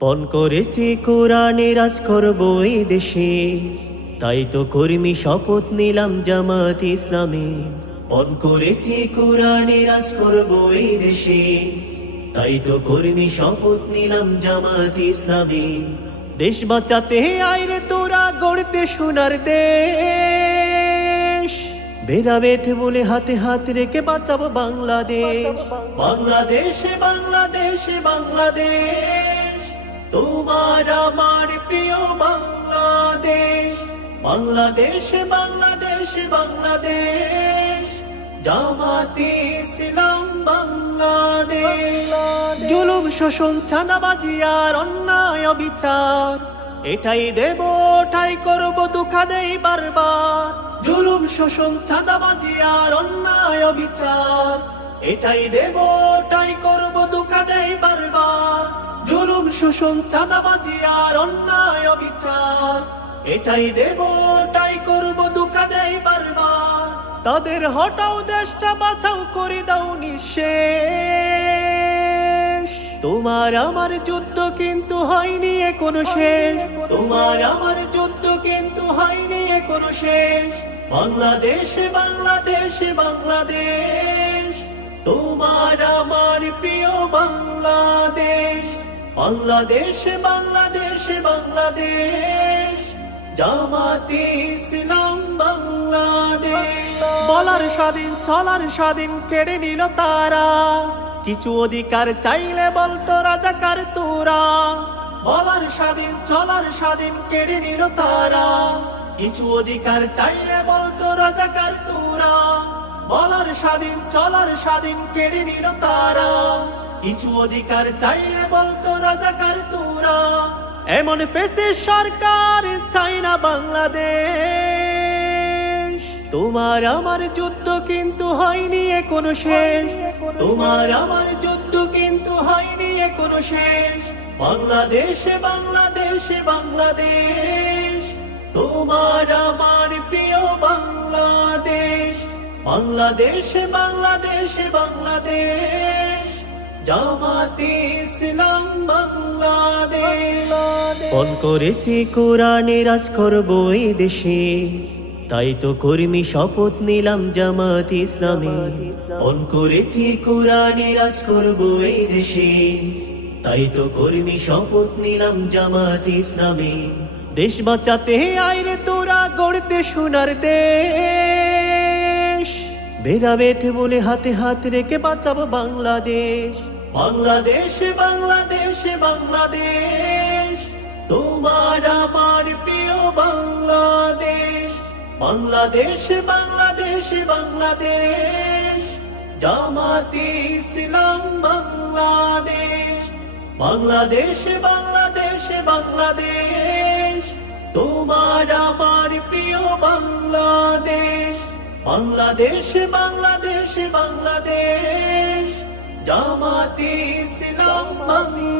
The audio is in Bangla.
পণ করেছি কোরআনে রাজ করব এই দেশে, তাই তো কর্মী শপথ নিলাম জামাত ইসলামে। পণ করেছি কোরআনে রাজ করব এই দেশে, তাই তো কর্মী শপথ নিলাম জামাত ইসলামে। দেশ বাঁচাতে আইরে তোরা গড়তে সোনার দেশ, ভেদাভেদ বলে হাতে হাত রেখে বাঁচাবো বাংলাদেশ। বাংলাদেশে বাংলাদেশে বাংলাদেশ, তোমার আমার প্রিয় বাংলাদেশ। বাংলাদেশে বাংলাদেশে বাংলাদেশ, জামাতে ইসলাম বাংলাদেশ। জুলুম শোষণ চাঁদাবাজি আর অন্যায় অবিচার, এটাই দেব ওটাই করব দুঃখা দেই বারবার। জুলুম শোষণ চাঁদাবাজি আর অন্যায় অবিচার, এটাই দেব ওটাই করব দুঃখা দেই বারবার। জুলুম শোষণ চাঁদাবাজি আর অন্যায় অবিচার, এটাই দেব ওটাই করব দুঃখা দেই বারবার। তাদের হটাও দেশটা বাঁচাও করে দাও নিঃশেষ। তোমার আমার যুদ্ধ কিন্তু হয়নি এখনো শেষ, তোমার আমার যুদ্ধ কিন্তু হয়নি এখনো শেষ। বাংলাদেশে বাংলাদেশে বাংলাদেশ, তোমার আমার প্রিয় বাংলাদেশ। বাংলাদেশে বাংলাদেশে বাংলাদেশ, জামাতে ইসলাম বাংলাদেশ। বলার স্বাধীন চলার স্বাধীন কেড়ে নিল তারা, কিছু অধিকার চাইলে বলতো রাজাকার তোরা। বলার স্বাধীন চলার স্বাধীন কেড়ে নিল তারা, কিছু অধিকার চাইলে বলতো রাজাকার তোরা। বলার স্বাধীন চলার স্বাধীন কেড়ে নিল তারা, কিছু অধিকার চাইলে বলতো রাজাকার তোরা। এমন ফেসে সরকার চাই না বাংলাদেশ। তোমার আমার যুদ্ধ কিন্তু হয়নি এখনো শেষ, তোমার আমার যুদ্ধ কিন্তু হয়নি এখনো শেষ। বাংলাদেশে বাংলাদেশে বাংলাদেশ, তোমার আমার প্রিয় বাংলাদেশ। বাংলাদেশে বাংলাদেশে বাংলাদেশ, জামাতে ইসলাম বাংলাদেশ। পণ করেছি কোরআনে রাজ করব এই দেশে, তাই তো কর্মী শপথ নিলাম জামাত ইসলামে। পণ করেছি কোরআনে রাজ করব এই দেশে, তাই তো কর্মী শপথ নিলাম জামাত ইসলামে। দেশ বাঁচাতে আইরে তোরা গড়তে সোনার দেশ, ভেদাভেদ বলে হাতে হাত রেখে বাঁচাবো বাংলাদেশ। বাংলাদেশে বাংলাদেশে বাংলাদেশ, তোমার আমার প্রিয় বাংলাদেশ। বাংলাদেশে বাংলাদেশে বাংলাদেশ, জামাতে ইসলাম বাংলাদেশ। বাংলাদেশে বাংলাদেশে বাংলাদেশ, তোমার আমার প্রিয় বাংলাদেশ। বাংলাদেশে বাংলাদেশে বাংলাদেশ, জামাতে ইসলাম বাংলাদেশ।